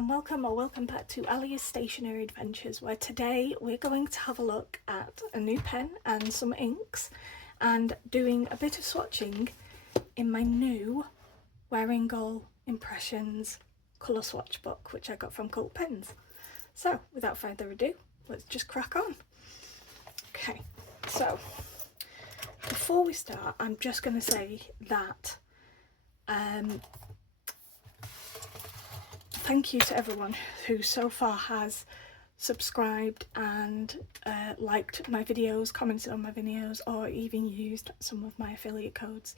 and welcome or welcome back to Alia's Stationery Adventures, where today we're going to have a look at a new pen and some inks and doing a bit of swatching in my new Wearing All Impressions colour swatch book, which I got from Cult Pens. So without further ado, let's just crack on. Okay, so before we start, I'm just going to say that thank you to everyone who so far has subscribed and liked my videos, commented on my videos, or even used some of my affiliate codes.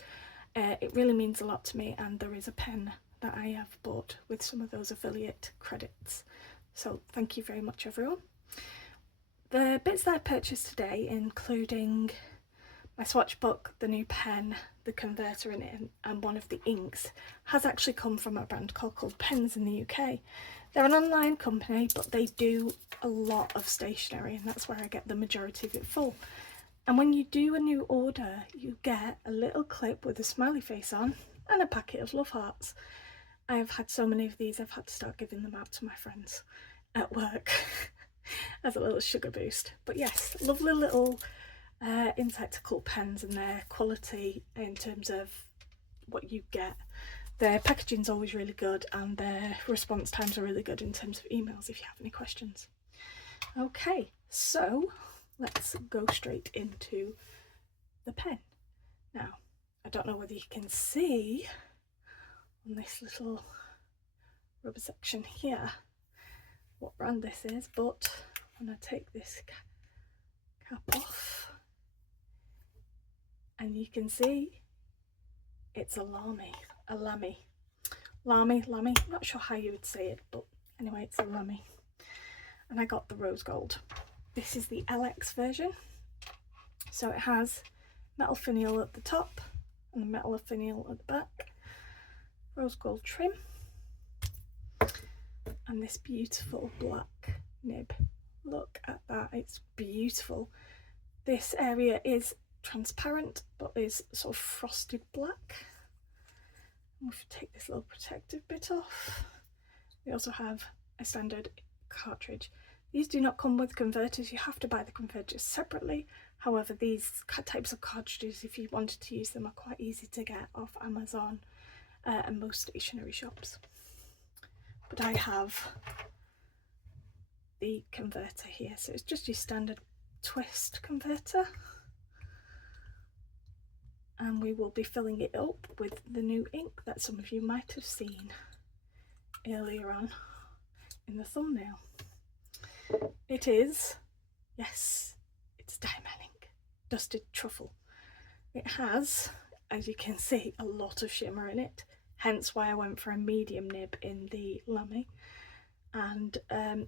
It really means a lot to me, and there is a pen that I have bought with some of those affiliate credits. So thank you very much, everyone. The bits that I purchased today, including my swatch book, the new pen, the converter in it, and one of the inks, has actually come from a brand called Cult Pens in the UK. They're an online company, but they do a lot of stationery, and that's where I get the majority of it full. And when you do a new order, you get a little clip with a smiley face on and a packet of love hearts. I've had so many of these, I've had to start giving them out to my friends at work as a little sugar boost. But yes, lovely little insight to Cult Pens and their quality in terms of what you get. Their packaging's always really good, and their response times are really good in terms of emails if you have any questions. Okay, so let's go straight into the pen. Now, I don't know whether you can see on this little rubber section here what brand this is, but when I take this cap off, and you can see it's a Lamy, Lamy, I'm not sure how you would say it, but anyway, it's a Lamy. And I got the Rose Gold. This is the LX version. So it has metal finial at the top and the metal finial at the back. Rose Gold trim. And this beautiful black nib. Look at that, it's beautiful. This area is transparent but is sort of frosted black. And we should take this little protective bit off. We also have a standard cartridge. These do not come with converters, you have to buy the converters separately. However, these types of cartridges, if you wanted to use them, are quite easy to get off Amazon and most stationery shops. But I have the converter here, so it's just your standard twist converter. And we will be filling it up with the new ink that some of you might have seen earlier on in the thumbnail. It is, yes, it's Diamine Inkvent Dusted Truffle. It has, as you can see, a lot of shimmer in it, hence why I went for a medium nib in the Lamy. And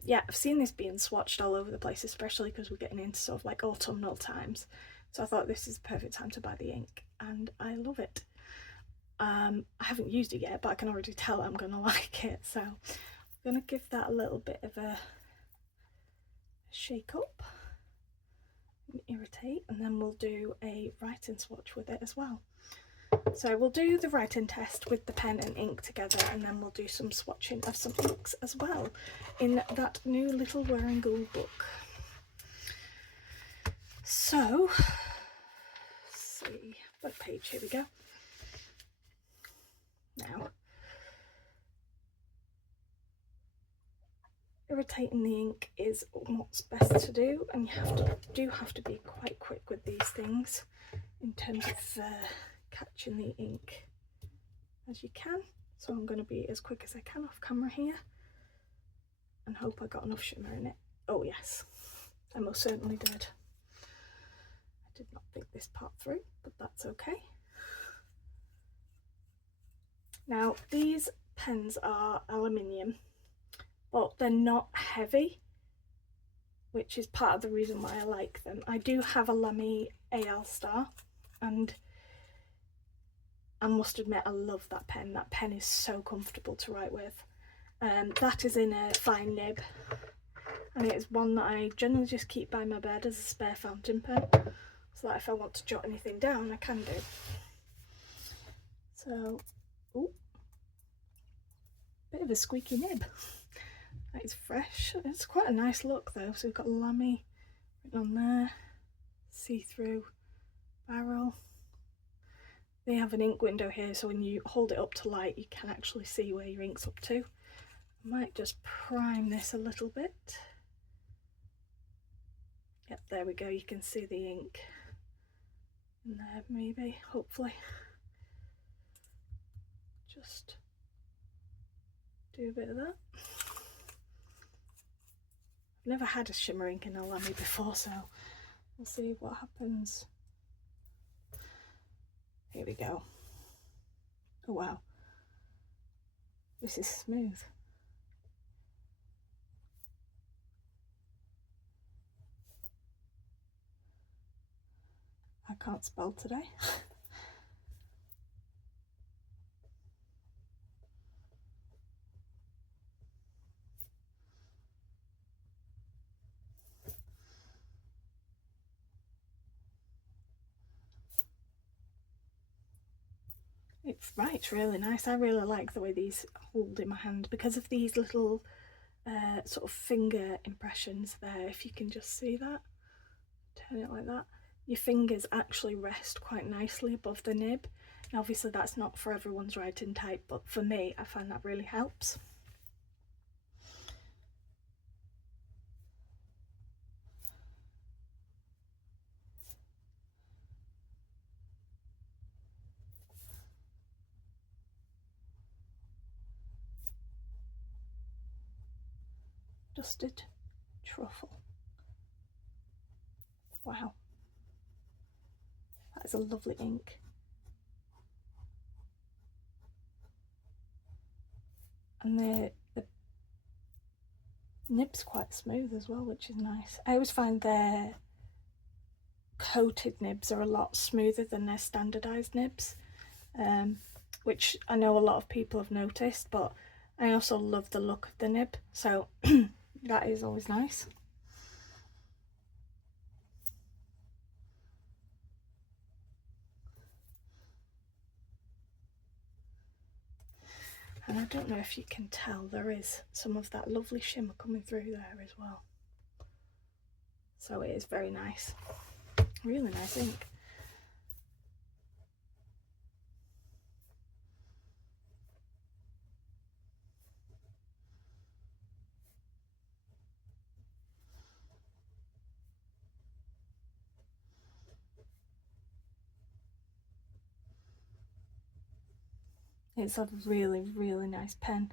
yeah, I've seen this being swatched all over the place, especially because we're getting into sort of like autumnal times. So I thought this is the perfect time to buy the ink, and I love it. I haven't used it yet, but I can already tell I'm going to like it. So I'm going to give that a little bit of a shake up and irritate, and then we'll do a writing swatch with it as well. So we'll do the writing test with the pen and ink together, and then we'll do some swatching of some inks as well in that new little Wearing All book. So, let's see, what page, here we go. Now, irritating the ink is what's best to do, and you have to be quite quick with these things in terms of catching the ink as you can. So I'm going to be as quick as I can off camera here and hope I got enough shimmer in it. Oh yes, I most certainly did. I did not think this part through, but that's okay. Now, these pens are aluminium, but they're not heavy, which is part of the reason why I like them. I do have a Lamy AL Star, and I must admit I love that pen. That pen is so comfortable to write with. That is in a fine nib, and it is one that I generally just keep by my bed as a spare fountain pen, so that if I want to jot anything down, I can do. So, ooh, bit of a squeaky nib. That is fresh. It's quite a nice look though. So we've got Lamy written on there, see-through barrel. They have an ink window here, so when you hold it up to light you can actually see where your ink's up to. I might just prime this a little bit. Yep, there we go, you can see the ink in there maybe, hopefully. Just do a bit of that. I've never had a shimmer ink in a Lamy before, so we'll see what happens. Here we go. Oh wow, this is smooth. I can't spell today. It's really nice. I really like the way these hold in my hand because of these little sort of finger impressions there. If you can just see that, turn it like that. Your fingers actually rest quite nicely above the nib. And obviously that's not for everyone's writing type, but for me, I find that really helps. Dusted Truffle. Wow, that is a lovely ink. And the nib's quite smooth as well, which is nice. I always find their coated nibs are a lot smoother than their standardized nibs, which I know a lot of people have noticed, but I also love the look of the nib, so that is always nice. And I don't know if you can tell, there is some of that lovely shimmer coming through there as well. So it is very nice. Really nice ink. It's a really, really nice pen.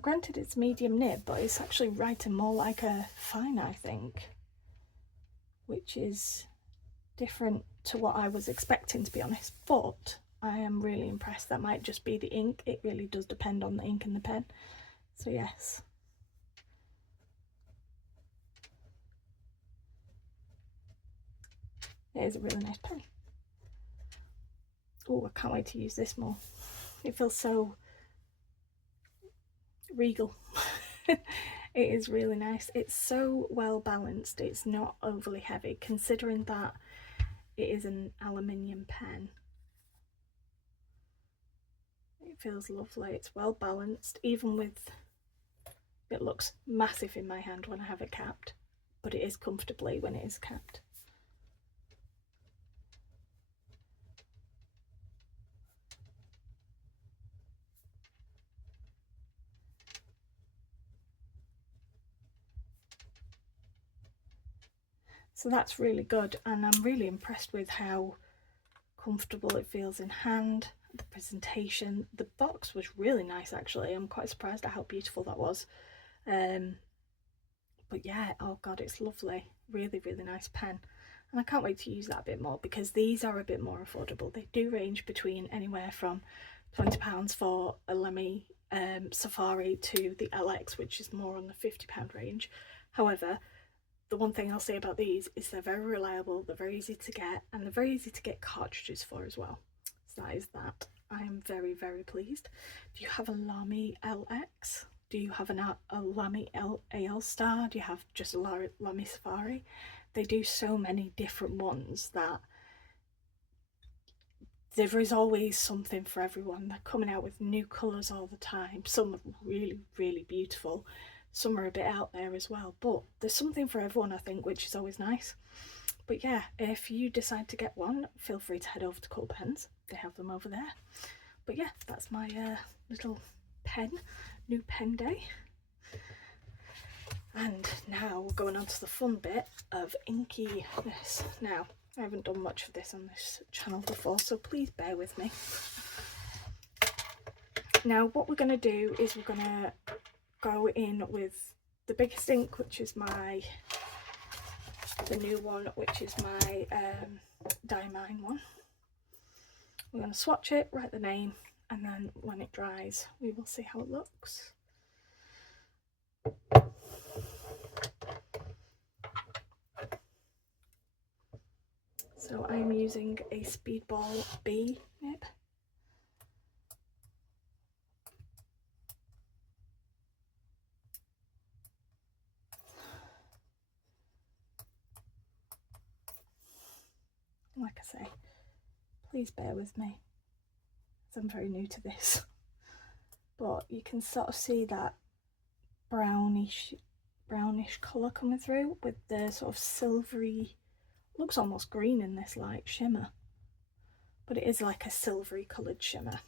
Granted it's medium nib, but it's actually writing more like a fine, I think, which is different to what I was expecting, to be honest, but I am really impressed. That might just be the ink. It really does depend on the ink and the pen. So yes. It is a really nice pen. Oh, I can't wait to use this more. It feels so regal. It is really nice. It's so well balanced. It's not overly heavy, considering that it is an aluminium pen. It feels lovely. It's well balanced, even with, it looks massive in my hand when I have it capped, but it is comfortably when it is capped. So that's really good, and I'm really impressed with how comfortable it feels in hand. The presentation, the box was really nice actually. I'm quite surprised at how beautiful that was. But yeah, oh god, it's lovely. Really, really nice pen. And I can't wait to use that a bit more because these are a bit more affordable. They do range between anywhere from £20 for a Lamy Safari to the LX, which is more on the £50 range. However, the one thing I'll say about these is they're very reliable, they're very easy to get, and they're very easy to get cartridges for as well. So that is that. I am very, very pleased. Do you have a Lamy LX? Do you have a Lamy AL Star? Do you have just a Lamy Safari? They do so many different ones that there is always something for everyone. They're coming out with new colours all the time. Some are really, really beautiful. Some are a bit out there as well. But there's something for everyone, I think, which is always nice. But yeah, if you decide to get one, feel free to head over to Colour Pens. They have them over there. But yeah, that's my little pen, new pen day. And now we're going on to the fun bit of inkiness. Now, I haven't done much of this on this channel before, so please bear with me. Now, what we're going to do is we're going to go in with the biggest ink, which is the new one, which is my Diamine one. We're going to swatch it, write the name, and then when it dries, we will see how it looks. So I'm using a Speedball B nib. Like I say, please bear with me, as I'm very new to this. But you can sort of see that brownish colour coming through with the sort of silvery, looks almost green in this light, shimmer. But it is like a silvery coloured shimmer.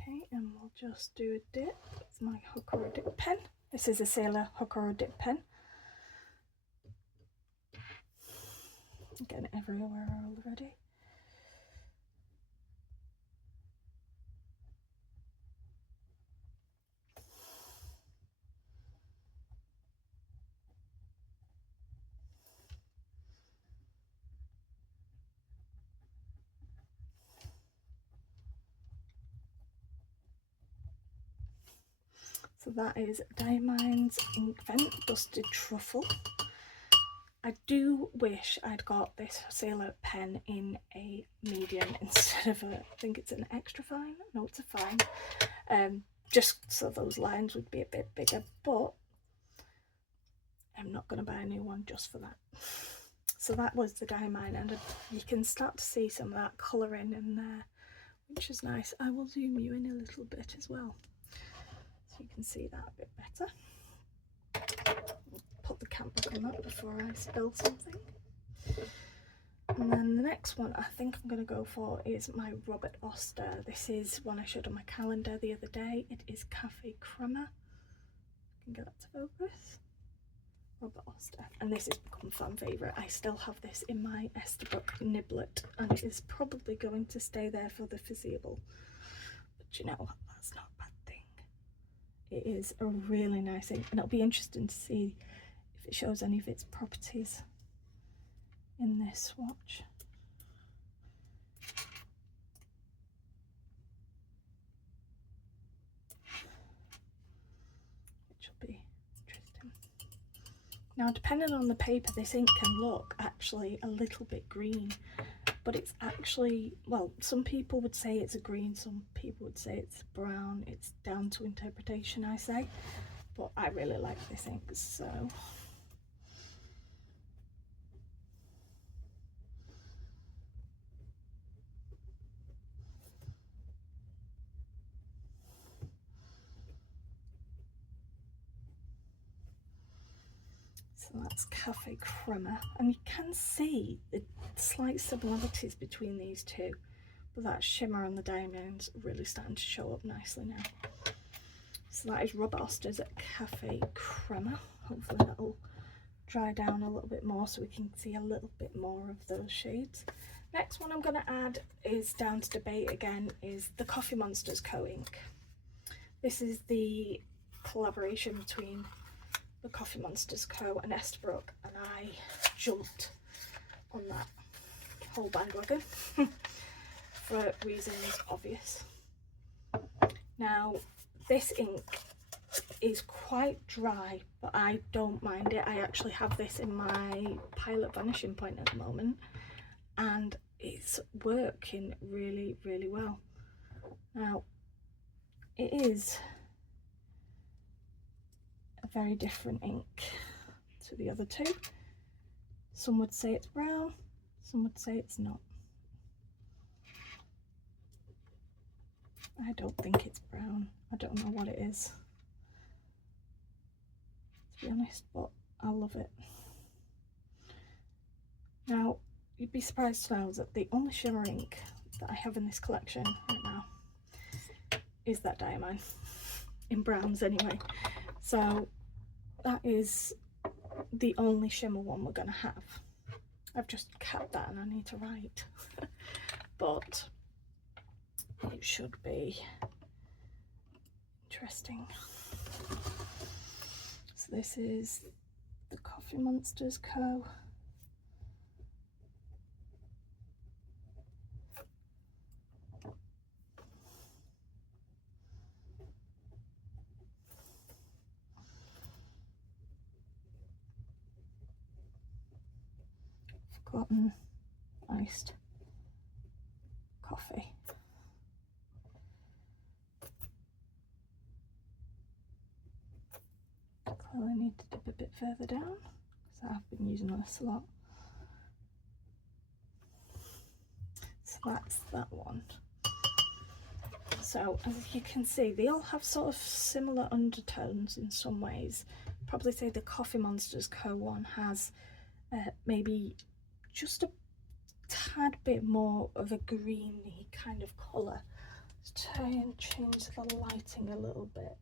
Okay, and we'll just do a dip with my hook or a dip pen. This is a Sailor hook or a dip pen. I'm getting it everywhere already. So that is Diamine Inkvent Dusted Truffle. I do wish I'd got this Sailor pen in a medium instead of I think it's an extra fine. No, it's a fine. Just so those lines would be a bit bigger, but I'm not going to buy a new one just for that. So that was the Diamine, and you can start to see some of that colouring in there, which is nice. I will zoom you in a little bit as well, so you can see that a bit better. Put the cap back on that before I spill something. And then the next one I think I'm going to go for is my Robert Oster. This is one I showed on my calendar the other day. It is Cafe Crema. I can get that to focus. Robert Oster. And this has become a fan favourite. I still have this in my Esterbrook Niblet, and it is probably going to stay there for the foreseeable. But you know what? That's not a bad thing. It is a really nice ink, and it'll be interesting to see if it shows any of its properties in this swatch. Which will be interesting. Now, depending on the paper, this ink can look actually a little bit green, but it's actually, well, some people would say it's a green, some people would say it's brown. It's down to interpretation, I say, but I really like this ink, so that's Cafe Crema, and you can see the slight similarities between these two, but that shimmer on the diamonds really starting to show up nicely now. So that is Robert Oster's Cafe Crema. Hopefully that'll dry down a little bit more so we can see a little bit more of those shades. Next one I'm going to add is down to debate again, is the Coffee Monsters Co-Ink. This is the collaboration between the Coffee Monsters Co and Esterbrook, and I jumped on that whole bandwagon for reasons obvious. Now, this ink is quite dry, but I don't mind it. I actually have this in my Pilot vanishing point at the moment, and it's working really, really well. Now, it is a very different ink to the other two. Some would say it's brown, some would say it's not. I don't think it's brown. I don't know what it is, to be honest, but I love it. Now, you'd be surprised to know that the only shimmer ink that I have in this collection right now is that Diamine, in browns anyway. So that is the only shimmer one we're going to have. I've just capped that and I need to write. But it should be interesting. So this is the Coffee Monsters Co. Forgotten iced coffee. Clearly need to dip a bit further down because I've been using this a lot. So that's that one. So as you can see, they all have sort of similar undertones in some ways. Probably say the Coffee Monsters Co. one has maybe just a tad bit more of a greeny kind of colour. Let's try and change the lighting a little bit.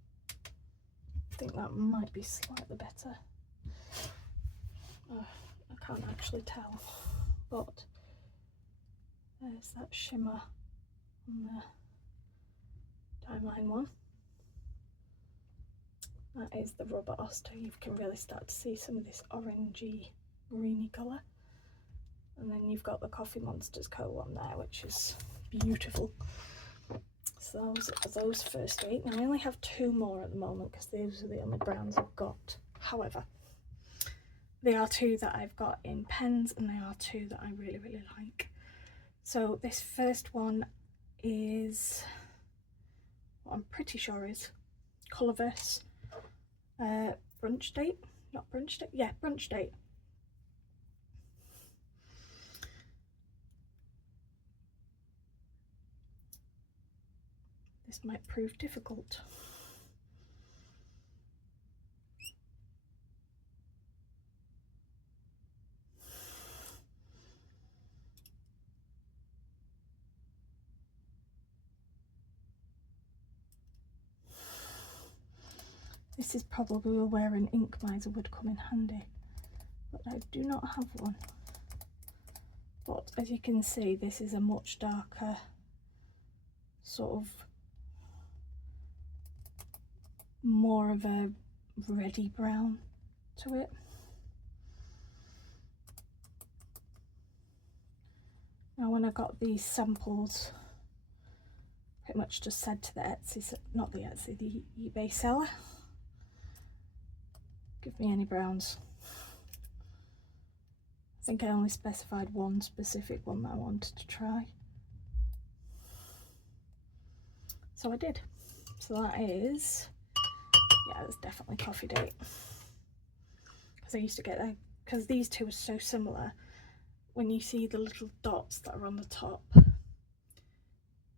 I think that might be slightly better. I can't actually tell, but there's that shimmer on the Diamine one. That is the Rubber Oster. You can really start to see some of this orangey, greeny colour. And then you've got the Coffee Monsters Co. one there, which is beautiful. So those are those first 8. Now I only have 2 more at the moment because those are the only browns I've got. However, they are 2 that I've got in pens and they are 2 that I really, really like. So this first one is what I'm pretty sure is Colourverse Brunch Date. Not Brunch Date? Yeah, Brunch Date. This might prove difficult. This is probably where an ink miser would come in handy, but I do not have one. But as you can see, this is a much darker sort of more of a reddy brown to it. Now when I got these samples, pretty much just said to the Etsy, not the Etsy, the eBay seller, give me any browns. I think I only specified one specific one that I wanted to try. So I did. So that is, yeah, it's definitely Coffee Date. Because I used to get that, because these two are so similar, when you see the little dots that are on the top,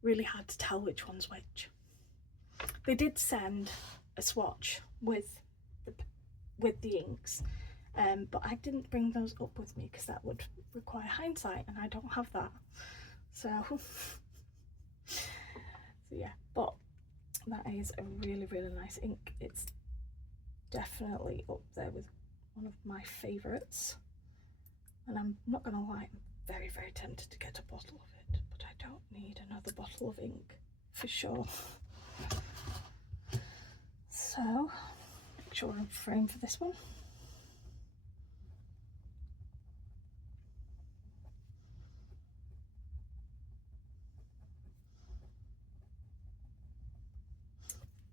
really hard to tell which one's which. They did send a swatch with the inks, but I didn't bring those up with me because that would require hindsight and I don't have that. So yeah, but that is a really, really nice ink. It's definitely up there with one of my favourites, and I'm not gonna lie, I'm very, very tempted to get a bottle of it, but I don't need another bottle of ink for sure. So make sure I'm framed for this one.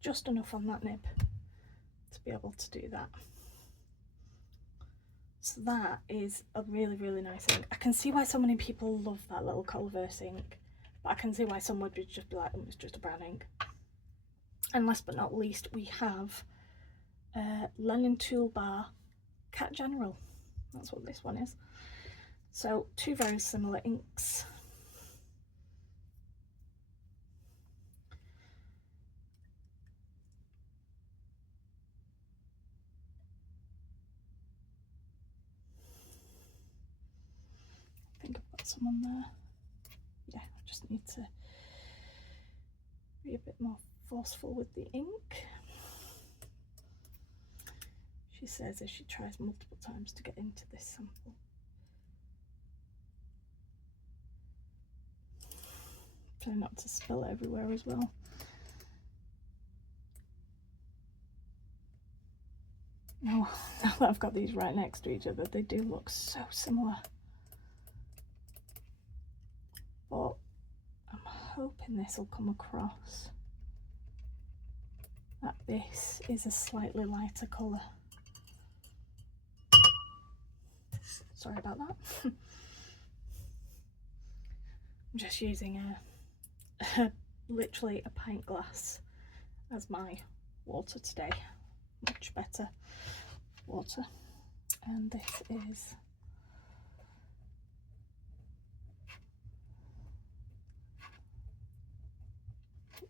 Just enough on that nib to be able to do that. So that is a really, really nice ink. I can see why so many people love that little Colourverse ink. but I can see why some would just be like, it's just a brown ink. And last but not least, we have Lennon Toolbar Cat General. That's what this one is. So two very similar inks. I think I've got some on there. Yeah, I just need to be a bit more forceful with the ink. She says as she tries multiple times to get into this sample. Try not to spill everywhere as well. Now that I've got these right next to each other, they do look so similar. But I'm hoping this will come across that this is a slightly lighter colour. Sorry about that. I'm just using literally a pint glass as my water today. Much better water. And this is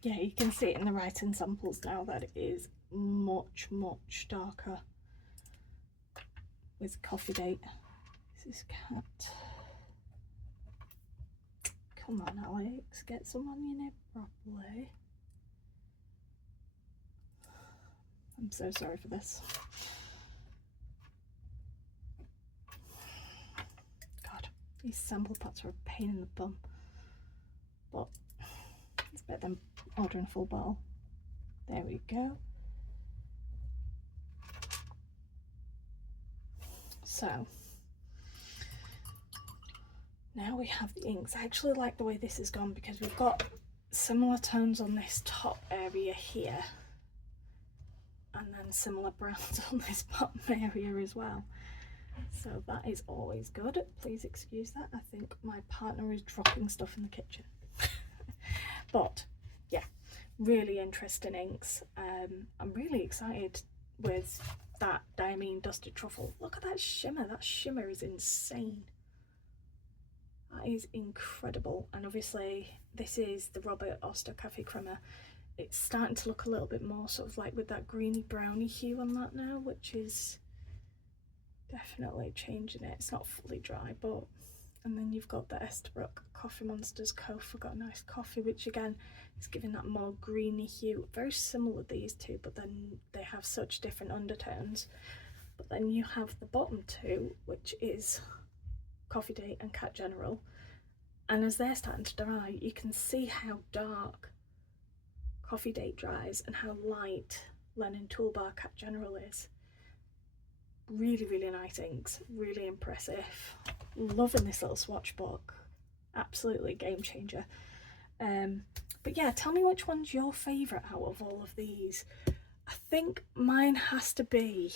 yeah, you can see it in the writing samples now that it is much darker with Coffee Date. This is Cat. Come on, Alex, get some on your nib properly. I'm so sorry for this. God, these sample packs are a pain in the bum. But it's better than ordering a full bottle. There we go. So now we have the inks. I actually like the way this has gone because we've got similar tones on this top area here and then similar browns on this bottom area as well. So that is always good. Please excuse that. I think my partner is dropping stuff in the kitchen. But yeah, really interesting inks. I'm really excited with that Diamine Dusted Truffle. Look at that shimmer. That shimmer is insane. That is incredible. And obviously this is the Robert Oster Cafe Crema. It's starting to look a little bit more sort of like with that greeny browny hue on that now, which is definitely changing it. It's not fully dry, but and then you've got the Estabrook Coffee Monsters Co. Got a Nice Coffee, which again is giving that more greeny hue. Very similar these two, but then they have such different undertones. But then you have the bottom two, which is Coffee Date and Cat General, and as they're starting to dry, you can see how dark Coffee Date dries and how light Lennon Toolbar Cat General is. Really nice inks, really impressive. Loving this little swatch book, absolutely game changer. But yeah, tell me which one's your favourite out of all of these. I think mine has to be,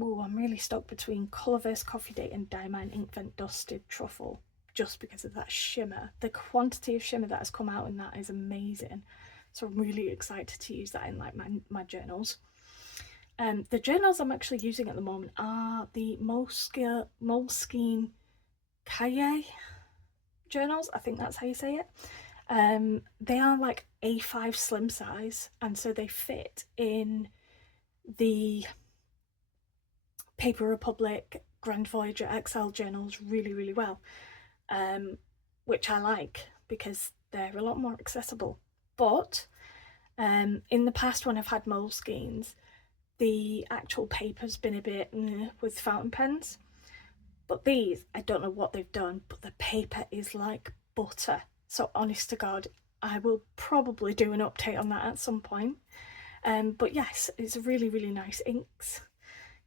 oh, I'm really stuck between Colourverse Coffee Date and Diamine Inkvent Dusted Truffle, just because of that shimmer. The quantity of shimmer that has come out in that is amazing. So I'm really excited to use that in like my journals. The journals I'm actually using at the moment are the Moleskine Cahiers journals. I think that's how you say it. They are like A5 slim size, and so they fit in the Paper Republic Grand Voyager XL journals really well, which I like because they're a lot more accessible. But in the past when I've had Moleskines, the actual paper's been a bit with fountain pens, but these, I don't know what they've done, but the paper is like butter. So honest to God, I will probably do an update on that at some point. But yes, it's really nice inks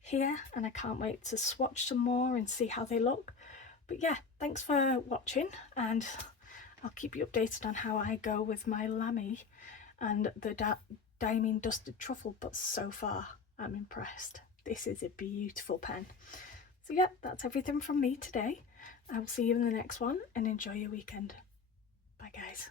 here, and I can't wait to swatch some more and see how they look. But yeah, thanks for watching, and I'll keep you updated on how I go with my Lamy and the Diamine Dusted Truffle. But so far I'm impressed. This is a beautiful pen. So yeah, that's everything from me today. I will see you in the next one, and enjoy your weekend. Bye guys.